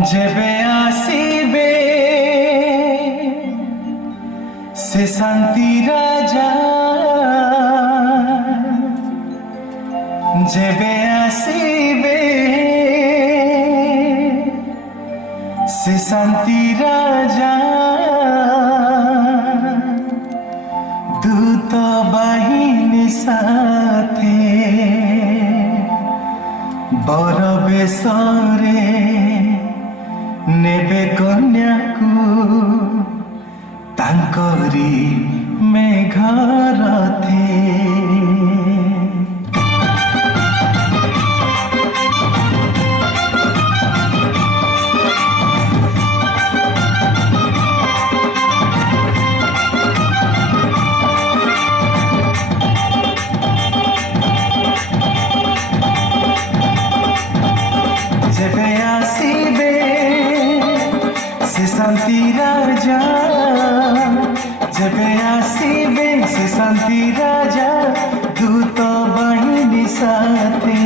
जेबे आसीबे से शांति राजा, जेबे आसीबे से शांति राजा, दूत बाहिनी साथे बर बेसरे नेबे कन्याकू तांकरी मेघर थे। जेबे आसीबे से शांति राजा, जेबे आसीबे से शांति राजा, दूत बाहिनी साथे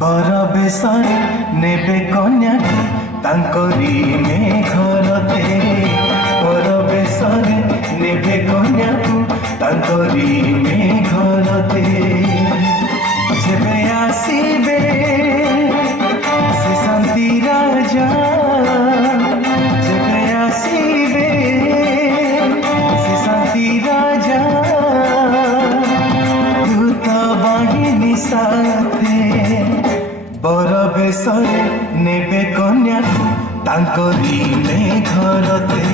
बर बेसरे नेबे कन्याकू तांकरी मेघर थे। बर बेसरे नेबे कन्याकू तांकरी मेघर थे। जेबे आसीबे से शांति राजा, जेबे आसीबे से शांति राजा, दूत बाहिनी साथे बर बेसरे नेबे कन्याकू तांकरी मेघर थे।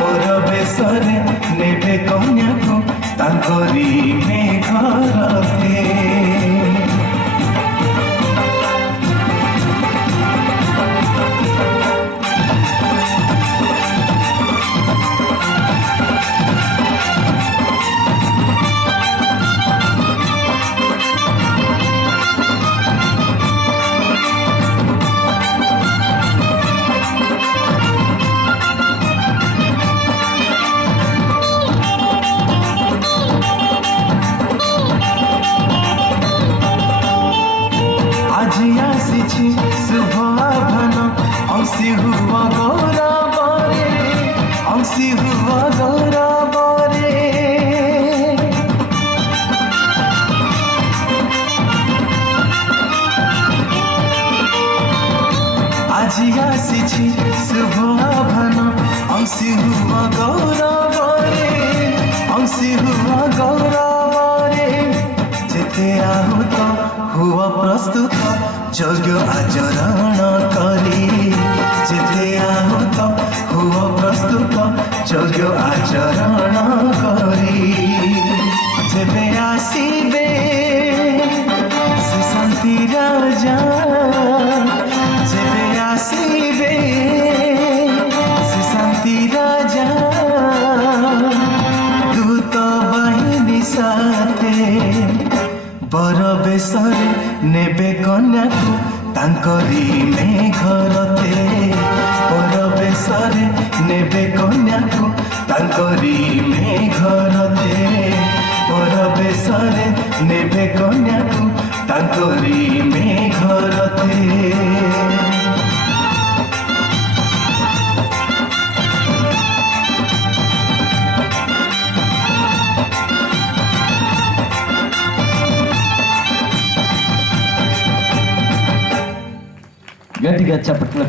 बर बेसरे नेबे कन्याकू तांकरी मेघर थे। आसिछि शुभ आभन अंशी हुआ गौरवरे, अंशी हुआ गौरवरे। আজি आसिछि शुभ आभन अंशी हुआ गौरवरे, अंशी हुआ गौरवरे। जेते आहुत हुआ प्रस्तुत यज्ञ आचरण करी, जेते आहुत हुआ प्रस्तुत यज्ञ आचरण करी। जेबे आसीबे से शांति राजा, जेबे आसीबे से शांति राजा, दूत बाहिनी साथे बर बेसरे नेबे कन्याकू तांकरी मेघर थे। बर बेसरे नेबे कन्याकू तांकरी मेघर थे। बर बेसरे नेबे कन्याकू तांकरी मेघर थे। గట్టిగా చప్పట్లు